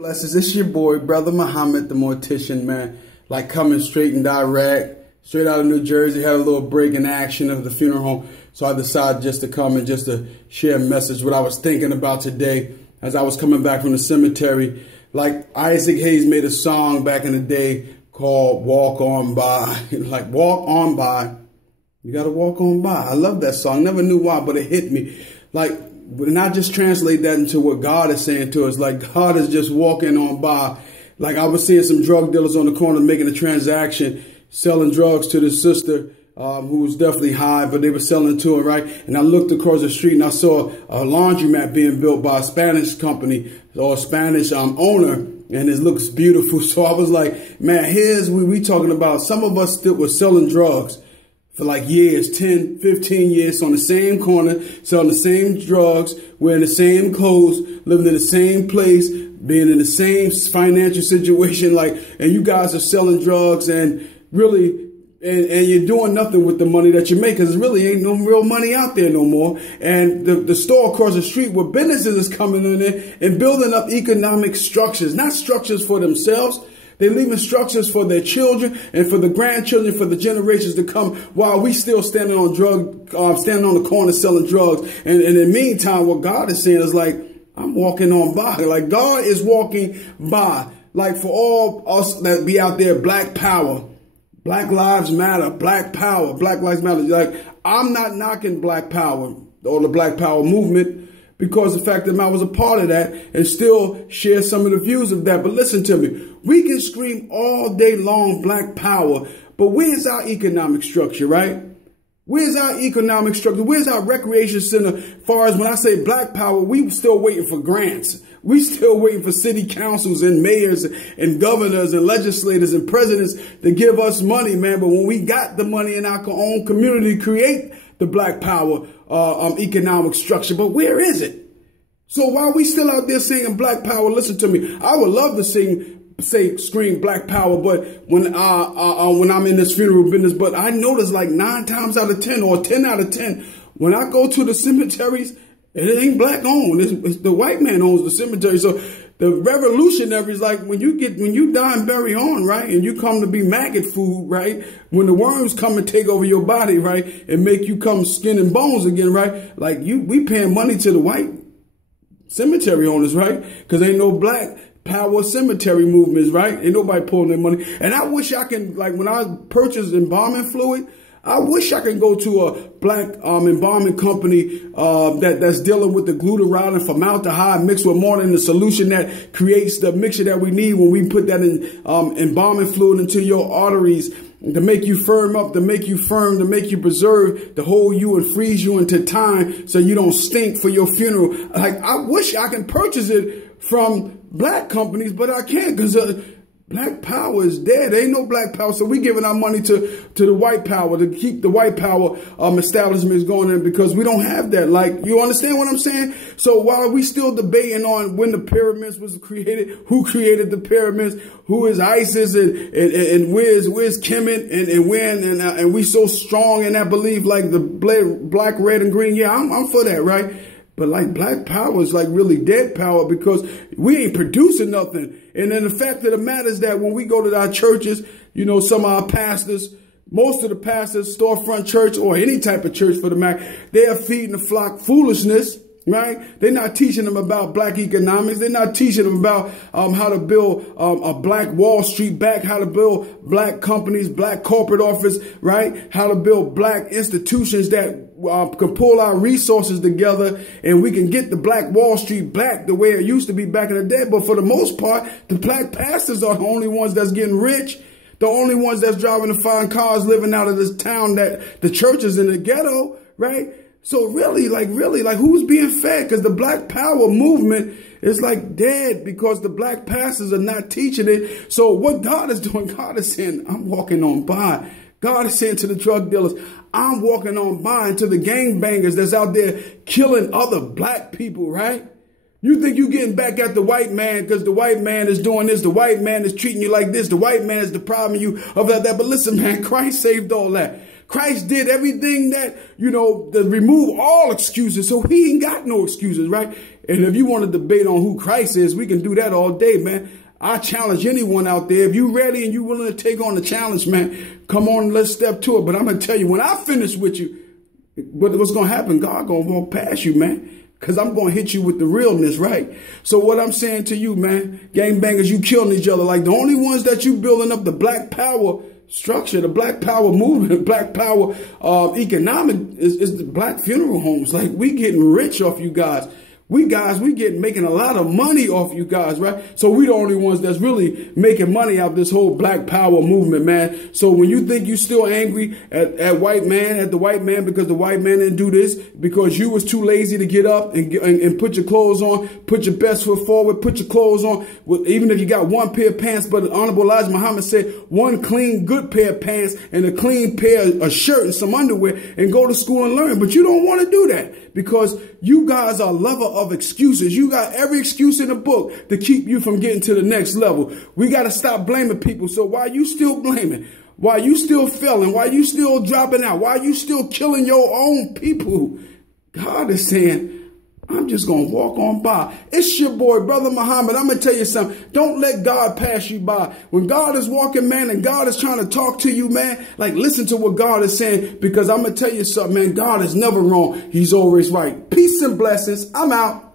Blessings, it's your boy, Brother Muhammad, the mortician, man. Like coming straight and direct, straight out of New Jersey. Had a little break in action of the funeral home. So I decided just to come and just to share a message, what I was thinking about today as I was coming back from the cemetery. Like Isaac Hayes made a song back in the day called Walk On By. Like, walk on by. You got to walk on by. I love that song. Never knew why, but it hit me. Like, and I just translate that into what God is saying to us. Like, God is just walking on by. Like, I was seeing some drug dealers on the corner making a transaction, selling drugs to the sister who was definitely high, but they were selling to her, right? And I looked across the street and I saw a laundromat being built by a Spanish company or a Spanish owner, and it looks beautiful. So I was like, man, here's what we talking about. Some of us still were selling drugs for like years, 10, 15 years, on the same corner, selling the same drugs, wearing the same clothes, living in the same place, being in the same financial situation. Like, and you guys are selling drugs and really, and you're doing nothing with the money that you make, because there really ain't no real money out there no more. And the store across the street where businesses is coming in there and building up economic structures, not structures for themselves. They're leaving structures for their children and for the grandchildren, for the generations to come, while we still standing on standing on the corner selling drugs. And in the meantime, what God is saying is like, I'm walking on by. Like, God is walking by. Like, for all us that be out there, Black Power, Black Lives Matter, Black Power, Black Lives Matter. Like, I'm not knocking Black Power or the Black Power movement, because the fact that I was a part of that and still share some of the views of that. But listen to me. We can scream all day long Black Power, but where's our economic structure, right? Where's our economic structure? Where's our recreation center? As far as when I say Black Power, we still waiting for grants. We still waiting for city councils and mayors and governors and legislators and presidents to give us money, man. But when we got the money in our own community to create the Black Power economic structure, but where is it? So while we still out there singing Black Power, listen to me. I would love to scream Black Power, but when I'm in this funeral business, but I notice like 9 times out of 10 or 10 out of 10, when I go to the cemeteries, it ain't Black owned. It's the white man owns the cemetery. So the revolutionaries, like when you die and bury on, right, and you come to be maggot food, right, when the worms come and take over your body, right, and make you come skin and bones again, right, like we paying money to the white cemetery owners, right, because ain't no Black Power cemetery movements, right, ain't nobody pulling their money. And I wish I can, like when I purchase embalming fluid, I wish I can go to a Black embalming company that's dealing with the glutarate and formaldehyde mixed with morphine, the solution that creates the mixture that we need when we put that in embalming fluid into your arteries to make you firm up, to make you firm, to make you preserve, to hold you and freeze you into time so you don't stink for your funeral. Like, I wish I can purchase it from Black companies, but I can't, because Black Power is dead. There ain't no Black Power. So we giving our money to the white power, to keep the white power establishments going in, because we don't have that. Like, you understand what I'm saying? So while we still debating on when the pyramids was created, who created the pyramids, who is Isis, and where's Kemet, and when, and we so strong in that belief, like the black, red, and green. Yeah, I'm for that, right? But like Black Power is like really dead power, because we ain't producing nothing. And then the fact of the matter is that when we go to our churches, you know, some of our pastors, most of the pastors, storefront church or any type of church for the matter, they are feeding the flock foolishness, right? They're not teaching them about Black economics. They're not teaching them about how to build a Black Wall Street back, how to build Black companies, Black corporate office, right? How to build Black institutions that can pull our resources together, and we can get the Black Wall Street back the way it used to be back in the day. But for the most part, the Black pastors are the only ones that's getting rich, the only ones that's driving the fine cars, living out of this town that the church is in the ghetto, right? So really, who's being fed? Because the Black Power movement is like dead, because the Black pastors are not teaching it. So what God is doing, God is saying, I'm walking on by. God is saying to the drug dealers, I'm walking on by, and to the gangbangers that's out there killing other Black people, right? You think you getting back at the white man because the white man is doing this, the white man is treating you like this, the white man is depriving you of that. But listen, man, Christ saved all that. Christ did everything that, you know, to remove all excuses. So he ain't got no excuses, right? And if you want to debate on who Christ is, we can do that all day, man. I challenge anyone out there. If you ready and you willing to take on the challenge, man, come on, let's step to it. But I'm going to tell you, when I finish with you, what's going to happen? God going to walk past you, man. Because I'm going to hit you with the realness, right? So what I'm saying to you, man, gangbangers, you killing each other. Like the only ones that you building up the black power structure, the black power movement, black power economic is the black funeral homes. Like we getting rich off you guys. We making a lot of money off you guys, right? So we the only ones that's really making money out of this whole black power movement, man. So when you think you still angry at the white man because the white man didn't do this, because you was too lazy to get up and put your clothes on, put your best foot forward, put your clothes on, even if you got one pair of pants, but the Honorable Elijah Muhammad said one clean, good pair of pants and a clean pair of shirt and some underwear and go to school and learn. But you don't want to do that because you guys are lover of excuses. You got every excuse in the book to keep you from getting to the next level. We got to stop blaming people. So why you still blaming? Why you still failing? Why you still dropping out? Why you still killing your own people? God is saying, I'm just going to walk on by. It's your boy, Brother Muhammad. I'm going to tell you something. Don't let God pass you by. When God is walking, man, and God is trying to talk to you, man, like listen to what God is saying, because I'm going to tell you something, man. God is never wrong. He's always right. Peace and blessings. I'm out.